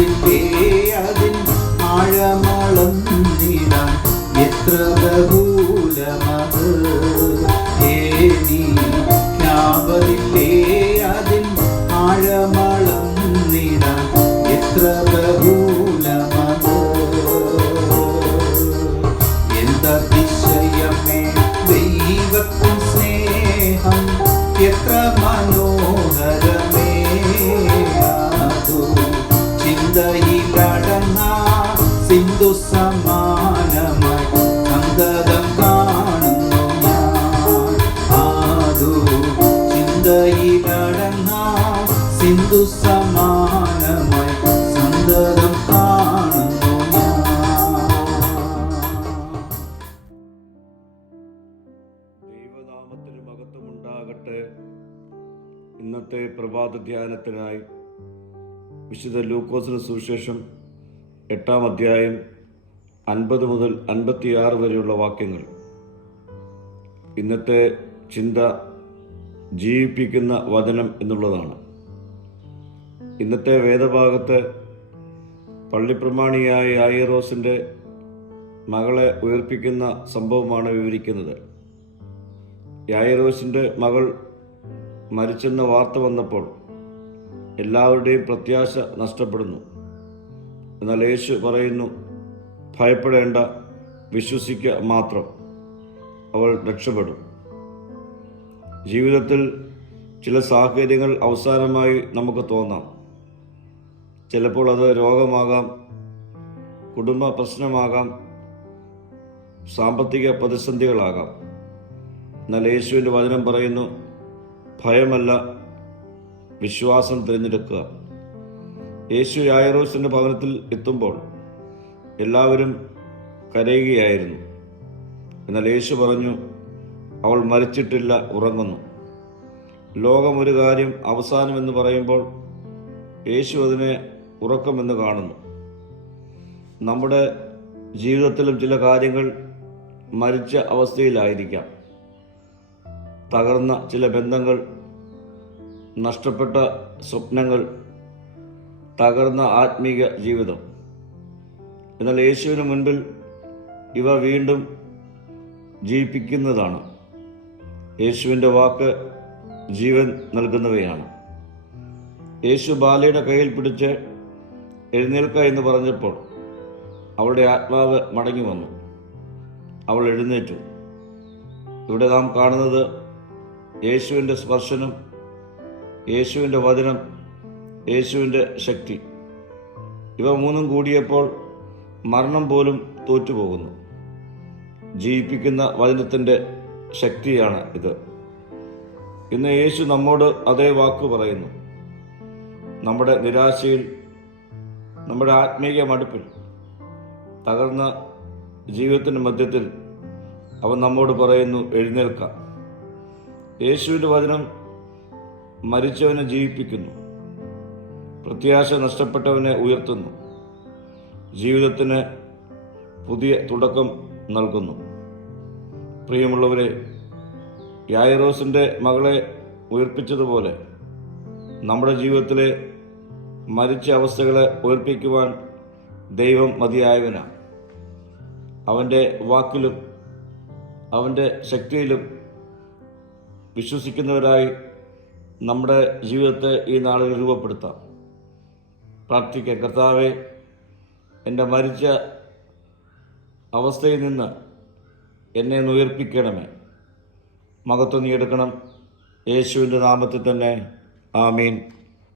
ക്യാബറിലേ അതിൻ ആഴമളന്നിടാൻ എത്ര ബഹുലമത്. ക്യാബറിലേ അതിൻ ആഴമളന്നിടാൻ എത്ര ബഹുലമത്. എന്തതിശയമേ ദൈവത്തിൻ സ്നേഹം, എത്ര മനോഹരമേ അതു. ചിന്തയിലടങ്ങ സിന്ധു സമാനമായി സന്തതം കാണുന്നു ഞാൻ. അതു ചിന്തയിലടങ്ങ സിന്ധു സമാനമായി സന്തതം കാണുന്നു ഞാൻ. ദൈവനാമത്തിന് മഹത്വമുണ്ടാകട്ടെ. ഇന്നത്തെ പ്രഭാത ധ്യാനത്തിനായി വിശുദ്ധ ലൂക്കോസിന് സുവിശേഷം 8-ാം അധ്യായം 50 മുതൽ 56 വരെയുള്ള വാക്യങ്ങൾ. ഇന്നത്തെ ചിന്ത ജീവിപ്പിക്കുന്ന വചനം എന്നുള്ളതാണ്. ഇന്നത്തെ വേദഭാഗത്ത് പള്ളിപ്രമാണിയായ യായിറോസിൻ്റെ മകളെ ഉയർപ്പിക്കുന്ന സംഭവമാണ് വിവരിക്കുന്നത്. യായിറോസിൻ്റെ മകൾ മരിച്ചെന്ന വാർത്ത വന്നപ്പോൾ എല്ലാവരുടെയും പ്രത്യാശ നഷ്ടപ്പെടുന്നു. എന്നാൽ യേശു പറയുന്നു, ഭയപ്പെടേണ്ട, വിശ്വസിക്കുക മാത്രം, അവൾ രക്ഷപ്പെടും. ജീവിതത്തിൽ ചില സാഹചര്യങ്ങൾ അവസാനമായി നമുക്ക് തോന്നാം. ചിലപ്പോൾ അത് രോഗമാകാം, കുടുംബ പ്രശ്നമാകാം, സാമ്പത്തിക പ്രതിസന്ധികളാകാം. എന്നാൽ യേശുവിൻ്റെ വചനം പറയുന്നു, ഭയമല്ല, വിശ്വാസം തിരഞ്ഞെടുക്കുക. യേശു യായിറോസിൻ്റെ ഭവനത്തിൽ എത്തുമ്പോൾ എല്ലാവരും കരയുകയായിരുന്നു. എന്നാൽ യേശു പറഞ്ഞു, അവൾ മരിച്ചിട്ടില്ല, ഉറങ്ങുന്നു. ലോകം ഒരു കാര്യം അവസാനമെന്ന് പറയുമ്പോൾ യേശു അതിനെ ഉറക്കമെന്ന് കാണുന്നു. നമ്മുടെ ജീവിതത്തിലും ചില കാര്യങ്ങൾ മരിച്ച അവസ്ഥയിലായിരിക്കാം. തകർന്ന ചില ബന്ധങ്ങൾ, നഷ്ടപ്പെട്ട സ്വപ്നങ്ങൾ, തകർന്ന ആത്മീക ജീവിതം. എന്നാൽ യേശുവിന് മുൻപിൽ ഇവ വീണ്ടും ജീവിപ്പിക്കുന്നതാണ്. യേശുവിൻ്റെ വാക്ക് ജീവൻ നൽകുന്നവയാണ്. യേശു ബാലയുടെ കയ്യിൽ പിടിച്ച് എഴുന്നേൽക്ക എന്ന് പറഞ്ഞപ്പോൾ അവളുടെ ആത്മാവ് മടങ്ങി വന്നു. അവൾ എഴുന്നേറ്റു. ഇവിടെ നാം കാണുന്നത് യേശുവിൻ്റെ സ്പർശനം, യേശുവിൻ്റെ വചനം, യേശുവിൻ്റെ ശക്തി. ഇവ മൂന്നും കൂടിയപ്പോൾ മരണം പോലും തോറ്റുപോകുന്നു. ജീവിപ്പിക്കുന്ന വചനത്തിൻ്റെ ശക്തിയാണ് ഇത്. ഇന്ന് യേശു നമ്മോട് അതേ വാക്ക് പറയുന്നു. നമ്മുടെ നിരാശയിൽ, നമ്മുടെ ആത്മീയ മടുപ്പിൽ, തകർന്ന ജീവിതത്തിൻ്റെ മധ്യത്തിൽ അവൻ നമ്മോട് പറയുന്നു, എഴുന്നേൽക്കാം. യേശുവിൻ്റെ വചനം മരിച്ചവനെ ജീവിപ്പിക്കുന്നു, പ്രത്യാശ നഷ്ടപ്പെട്ടവനെ ഉയർത്തുന്നു, ജീവിതത്തിന് പുതിയ തുടക്കം നൽകുന്നു. പ്രിയമുള്ളവരെ, യായിറോസിൻ്റെ മകളെ ഉയർപ്പിച്ചതുപോലെ നമ്മുടെ ജീവിതത്തിലെ മരിച്ച അവസ്ഥകളെ ഉയർപ്പിക്കുവാൻ ദൈവം മതിയായവനാണ്. അവൻ്റെ വാക്കിലും അവൻ്റെ ശക്തിയിലും വിശ്വസിക്കുന്നവരായി നമ്മുടെ ജീവിതത്തെ ഈ നാളിൽ രൂപപ്പെടുത്താം. പ്രാർത്ഥിക്കാം. കർത്താവേ, എൻ്റെ മരിച്ച അവസ്ഥയിൽ നിന്ന് എന്നെ ഉയർപ്പിക്കണമേ. മഹത്വം നീ എടുക്കണം. യേശുവിൻ്റെ നാമത്തിൽ തന്നെ. ആമീൻ.